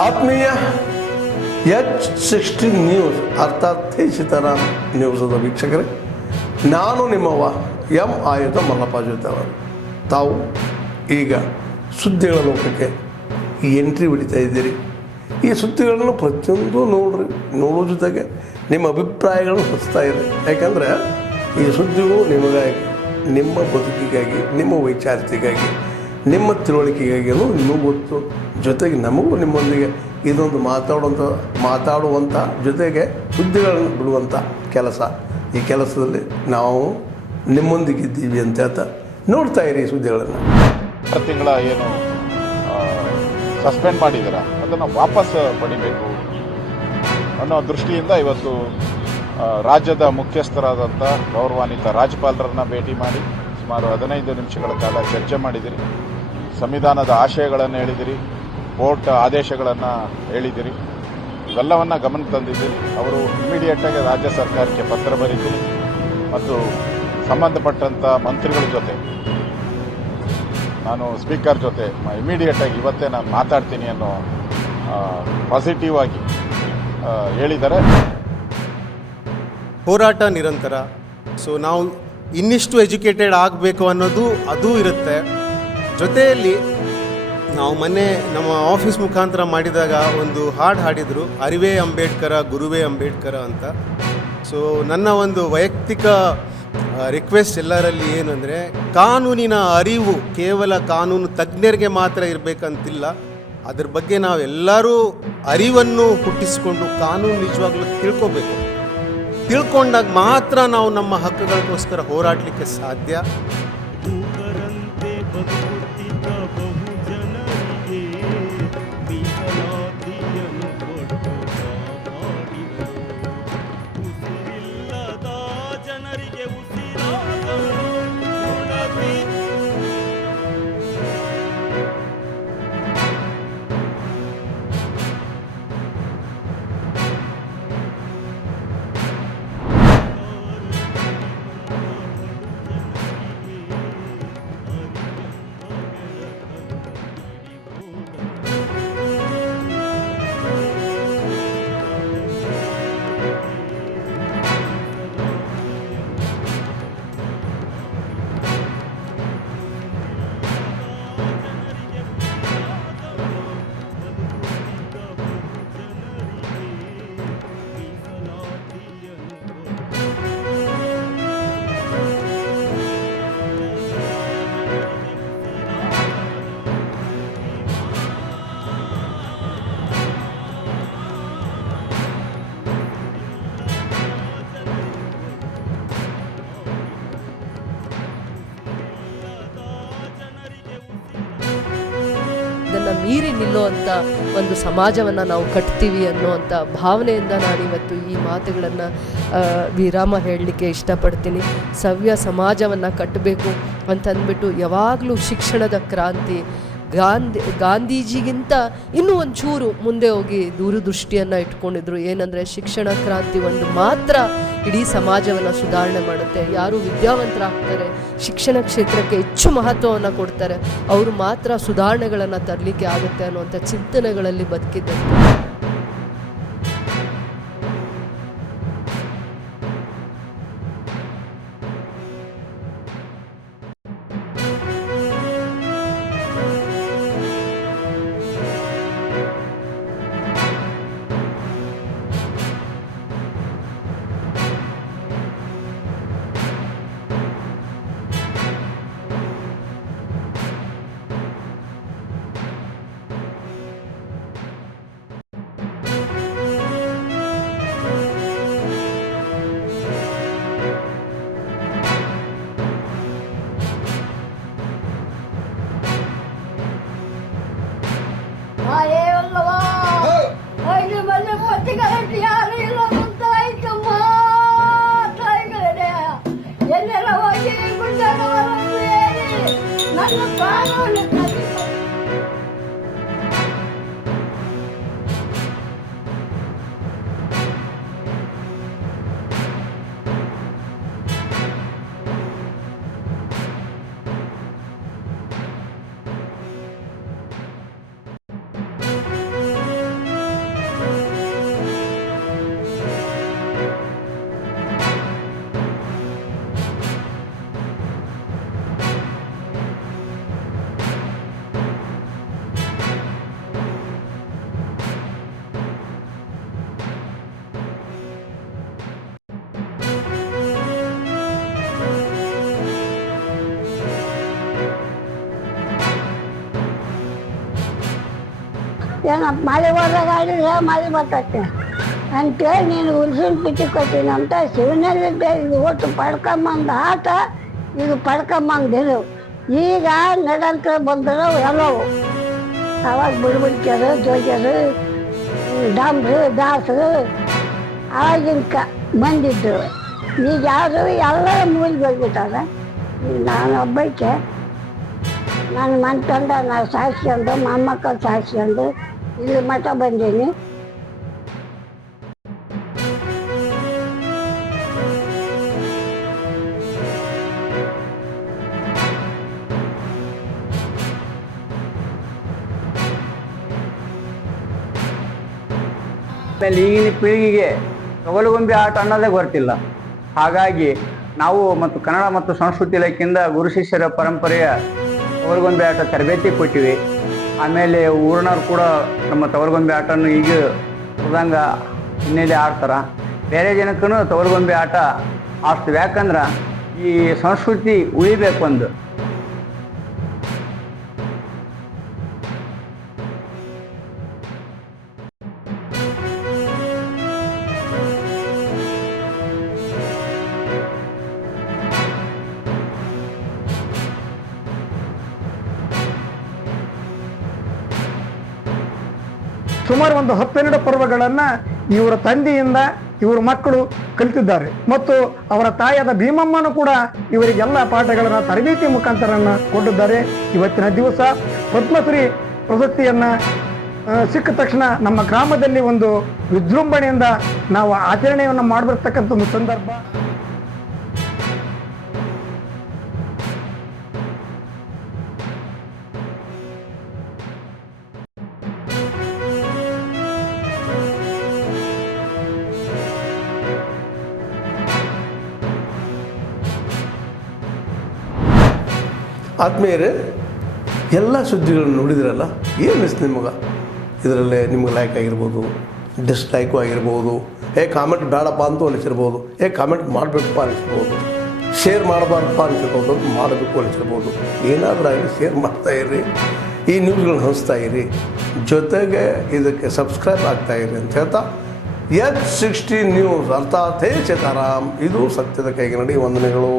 ಆತ್ಮೀಯ H16 news ಅರ್ಥಾತ್ ಸೀತಾರಾಮ್ ನ್ಯೂಸದ ವೀಕ್ಷಕರೇ, ನಾನು ನಿಮ್ಮವ ಎಂ ಆಯುಧ ಮಲ್ಲಪ್ಪ ಜೊತೆವರು. ತಾವು ಈಗ ಸುದ್ದಿಗಳ ಲೋಕಕ್ಕೆ ಎಂಟ್ರಿ ಹೊಡಿತಾ ಇದ್ದೀರಿ. ಈ ಸುದ್ದಿಗಳನ್ನು ಪ್ರತಿಯೊಂದು ನೋಡೋ ಜೊತೆಗೆ ನಿಮ್ಮ ಅಭಿಪ್ರಾಯಗಳನ್ನು ಹೊಸ್ತಾ ಇದೆ. ಯಾಕಂದರೆ ಈ ಸುದ್ದಿಗಳು ನಿಮಗಾಗಿ, ನಿಮ್ಮ ಬದುಕಿಗಾಗಿ, ನಿಮ್ಮ ವೈಚಾರಿಕೆಗಾಗಿ, ನಿಮ್ಮ ತಿಳುವಳಿಕೆಗಾಗಿಯೂ ಇನ್ನೂ ಗೊತ್ತು. ಜೊತೆಗೆ ನಮಗೂ ನಿಮ್ಮೊಂದಿಗೆ ಇದೊಂದು ಮಾತಾಡುವಂಥ ಜೊತೆಗೆ ಸುದ್ದಿಗಳನ್ನು ಬಿಡುವಂಥ ಕೆಲಸ. ಈ ಕೆಲಸದಲ್ಲಿ ನಾವು ನಿಮ್ಮೊಂದಿಗಿದ್ದೀವಿ ಅಂತ ಹೇಳ್ತಾ ನೋಡ್ತಾ ಇರಿ ಸುದ್ದಿಗಳನ್ನು. ತಿಂಗಳ ಏನು ಸಸ್ಪೆಂಡ್ ಮಾಡಿದ್ದೀರ ಅದನ್ನು ವಾಪಸ್ ಪಡಿಬೇಕು ಅನ್ನೋ ದೃಷ್ಟಿಯಿಂದ ಇವತ್ತು ರಾಜ್ಯದ ಮುಖ್ಯಸ್ಥರಾದಂಥ ಗೌರವಾನ್ವಿತ ರಾಜ್ಯಪಾಲರನ್ನು ಭೇಟಿ ಮಾಡಿ ಸುಮಾರು 15 ನಿಮಿಷಗಳ ಕಾಲ ಚರ್ಚೆ ಮಾಡಿದಿರಿ. ಸಂವಿಧಾನದ ಆಶಯಗಳನ್ನು ಹೇಳಿದಿರಿ, ಕೋರ್ಟ್ ಆದೇಶಗಳನ್ನು ಹೇಳಿದಿರಿ. ಇವೆಲ್ಲವನ್ನು ಗಮನ ತಂದಿದ್ದೀರಿ. ಅವರು ಇಮಿಡಿಯೇಟಾಗಿ ರಾಜ್ಯ ಸರ್ಕಾರಕ್ಕೆ ಪತ್ರ ಬರೀತೀರಿ ಮತ್ತು ಸಂಬಂಧಪಟ್ಟಂಥ ಮಂತ್ರಿಗಳ ಜೊತೆ, ನಾನು ಸ್ಪೀಕರ್ ಜೊತೆ ಇಮಿಡಿಯೇಟಾಗಿ ಇವತ್ತೇ ನಾನು ಮಾತಾಡ್ತೀನಿ ಅನ್ನೋ ಪಾಸಿಟಿವ್ ಆಗಿ ಹೇಳಿದ್ದಾರೆ. ಹೋರಾಟ ನಿರಂತರ. ಸೊ ನಾವು ಇನ್ನಿಷ್ಟು ಎಜುಕೇಟೆಡ್ ಆಗಬೇಕು ಅನ್ನೋದು ಅದೂ ಇರುತ್ತೆ. ಜೊತೆಯಲ್ಲಿ ನಾವು ಮೊನ್ನೆ ನಮ್ಮ ಆಫೀಸ್ ಮುಖಾಂತರ ಮಾಡಿದಾಗ ಒಂದು ಹಾಡು ಹಾಡಿದರು, ಅರಿವೇ ಅಂಬೇಡ್ಕರ ಗುರುವೇ ಅಂಬೇಡ್ಕರ ಅಂತ. ಸೊ ನನ್ನ ಒಂದು ವೈಯಕ್ತಿಕ ರಿಕ್ವೆಸ್ಟ್ ಎಲ್ಲರಲ್ಲಿ ಏನಂದರೆ, ಕಾನೂನಿನ ಅರಿವು ಕೇವಲ ಕಾನೂನು ತಜ್ಞರಿಗೆ ಮಾತ್ರ ಇರಬೇಕಂತಿಲ್ಲ. ಅದ್ರ ಬಗ್ಗೆ ನಾವೆಲ್ಲರೂ ಅರಿವನ್ನು ಹುಟ್ಟಿಸಿಕೊಂಡು ಕಾನೂನು ನಿಜವಾಗ್ಲೂ ತಿಳ್ಕೋಬೇಕು. ತಿಳ್ಕೊಂಡಾಗ ಮಾತ್ರ ನಾವು ನಮ್ಮ ಹಕ್ಕುಗಳಿಗೋಸ್ಕರ ಹೋರಾಡಲಿಕ್ಕೆ ಸಾಧ್ಯ. ಇದನ್ನು ಮೀರಿ ನಿಲ್ಲುವಂಥ ಒಂದು ಸಮಾಜವನ್ನು ನಾವು ಕಟ್ತೀವಿ ಅನ್ನುವಂಥ ಭಾವನೆಯಿಂದ ನಾನಿವತ್ತು ಈ ಮಾತುಗಳನ್ನು ವಿರಾಮ ಹೇಳಲಿಕ್ಕೆ ಇಷ್ಟಪಡ್ತೀನಿ. ಸವ್ಯ ಸಮಾಜವನ್ನು ಕಟ್ಟಬೇಕು ಅಂತಂದ್ಬಿಟ್ಟು ಯಾವಾಗಲೂ ಶಿಕ್ಷಣದ ಕ್ರಾಂತಿ ಗಾಂಧೀಜಿಗಿಂತ ಇನ್ನೂ ಒಂಚೂರು ಮುಂದೆ ಹೋಗಿ ದೂರದೃಷ್ಟಿಯನ್ನು ಇಟ್ಕೊಂಡಿದ್ರು. ಏನಂದರೆ ಶಿಕ್ಷಣ ಕ್ರಾಂತಿ ಒಂದು ಮಾತ್ರ ಇಡೀ ಸಮಾಜವನ್ನು ಸುಧಾರಣೆ ಮಾಡುತ್ತೆ. ಯಾರು ವಿದ್ಯಾವಂತರಾಗ್ತಾರೆ, ಶಿಕ್ಷಣ ಕ್ಷೇತ್ರಕ್ಕೆ ಹೆಚ್ಚು ಮಹತ್ವವನ್ನು ಕೊಡ್ತಾರೆ, ಅವರು ಮಾತ್ರ ಸುಧಾರಣೆಗಳನ್ನು ತರಲಿಕ್ಕೆ ಆಗುತ್ತೆ ಅನ್ನುವಂಥ ಚಿಂತನೆಗಳಲ್ಲಿ ಬದುಕಿದ್ದಂತೆ. ಏನಪ್ಪ ಮಳೆ ಹೋದಾಗ ಆಡಿದ್ರೆ ಮಳೆ ಬರ್ತೈತೆ ಅಂತೇಳಿ ನೀನು ಹುಲ್ಸಿನ ಪಿಚ್ಚಿ ಕೊಟ್ಟಿನಿ ಅಂತ ಶಿವನಲ್ಲಿದ್ದೆ. ಇದು ಒಟ್ಟು ಪಡ್ಕೊಂಬಂದ ಆಟ, ಇದು ಪಡ್ಕೊಂಬಂದಿರು. ಈಗ ನಡಂತ ಬಂದರು ಎಲ್ಲವು. ಅವಾಗ ಬಿಡ್ಬಿಡ್ಕ್ಯಾರು, ಜೋಗ್ಯರು, ಡಾಮ್ರು, ದಾಸರು ಆವಾಗಿನ ಬಂದಿದ್ದರು. ಈಗ ಯಾರು ಎಲ್ಲರ ಮೂಲಿ ಹೋಗ್ಬಿಟ್ಟಾರೆ. ನಾನು ಒಬ್ಬಕ್ಕೆ ನನ್ನ ಮನ್ತಂಡ ನಾವು ಸಾಯಿಸ್ಕೊಂಡು ಮೊಮ್ಮಕ್ಕಳು ಸಾಯಿಸ್ಕೊಂಡು ಇಲ್ಲಿ ಮಠ ಬಂದೀನಿ. ಆಮೇಲೆ ಈಗಿನ ಪೀಳಿಗೆಗೆ ತೊಗಲುಗೊಂಬೆ ಆಟ ಅನ್ನೋದೇ ಗೊತ್ತಿಲ್ಲ. ಹಾಗಾಗಿ ನಾವು ಮತ್ತು ಕನ್ನಡ ಮತ್ತು ಸಂಸ್ಕೃತಿ ಇಲಾಖೆಯಿಂದ ಗುರು ಶಿಷ್ಯರ ಪರಂಪರೆಯ ತೊಗಲುಗೊಂಬೆ ಆಟ ತರಬೇತಿ ಕೊಟ್ಟಿವಿ. ಆಮೇಲೆ ಊರಿನವ್ರು ಕೂಡ ನಮ್ಮ ತೊಗಲುಗೊಂಬೆ ಆಟವನ್ನು ಈಗ ಮೃದಂಗ ಹಿನ್ನೆಲೆ ಆಡ್ತಾರೆ. ಬೇರೆ ಜನಕ್ಕೂ ತೊಗಲುಗೊಂಬೆ ಆಟ ಆಡ್ತೀವಿ. ಯಾಕಂದ್ರೆ ಈ ಸಂಸ್ಕೃತಿ ಉಳಿಬೇಕು ಒಂದು. ಸುಮಾರು ಒಂದು 12 ಪರ್ವಗಳನ್ನು ಇವರ ತಂದೆಯಿಂದ ಇವರು ಮಕ್ಕಳು ಕಲಿತಿದ್ದಾರೆ. ಮತ್ತು ಅವರ ತಾಯಿಯಾದ ಭೀಮಮ್ಮನು ಕೂಡ ಇವರಿಗೆಲ್ಲ ಪಾಠಗಳನ್ನು ತರಬೇತಿ ಮುಖಾಂತರನ್ನು ಕೊಟ್ಟಿದ್ದಾರೆ. ಇವತ್ತಿನ ದಿವಸ ಪದ್ಮಶ್ರೀ ಪ್ರಶಸ್ತಿಯನ್ನು ಸಿಕ್ಕ ತಕ್ಷಣ ನಮ್ಮ ಗ್ರಾಮದಲ್ಲಿ ಒಂದು ವಿಜೃಂಭಣೆಯಿಂದ ನಾವು ಆಚರಣೆಯನ್ನು ಮಾಡಬರ್ತಕ್ಕಂಥ ಒಂದು ಸಂದರ್ಭ. ಆದ್ಮೇಲೆ ಎಲ್ಲ ಸುದ್ದಿಗಳನ್ನು ನೋಡಿದ್ರಲ್ಲ, ಏನು ಅನಿಸ್ತು ನಿಮಗೆ? ಇದರಲ್ಲೇ ನಿಮ್ಗೆ ಲೈಕ್ ಆಗಿರ್ಬೋದು, ಡಿಸ್ಲೈಕು ಆಗಿರ್ಬೋದು, ಕಾಮೆಂಟ್ ಬೇಡಪ್ಪ ಅಂತೂ ಅನಿಸಿರ್ಬೋದು, ಕಾಮೆಂಟ್ ಮಾಡಬೇಕಪ್ಪ ಅನಿಸ್ಬೋದು, ಶೇರ್ ಮಾಡಬಾರ್ದಪ್ಪ ಅನಿಸಿರ್ಬೋದು, ಮಾಡಬೇಕು ಅನಿಸಿರ್ಬೋದು. ಏನಾದರೂ ಆಗಲಿ ಶೇರ್ ಮಾಡ್ತಾಯಿರಿ, ಈ ನ್ಯೂಸ್ಗಳನ್ನ ಹಂಚ್ತಾ ಇರಿ, ಜೊತೆಗೆ ಇದಕ್ಕೆ ಸಬ್ಸ್ಕ್ರೈಬ್ ಆಗ್ತಾಯಿರಿ ಅಂತ ಹೇಳ್ತಾ H16 ನ್ಯೂಸ್ ಅರ್ಥಾತ್ ಹೇ ಸೀತಾರಾಮ್, ಇದು ಸತ್ಯದ ಕೈಗೆ ನಡಿ. ವಂದನೆಗಳು.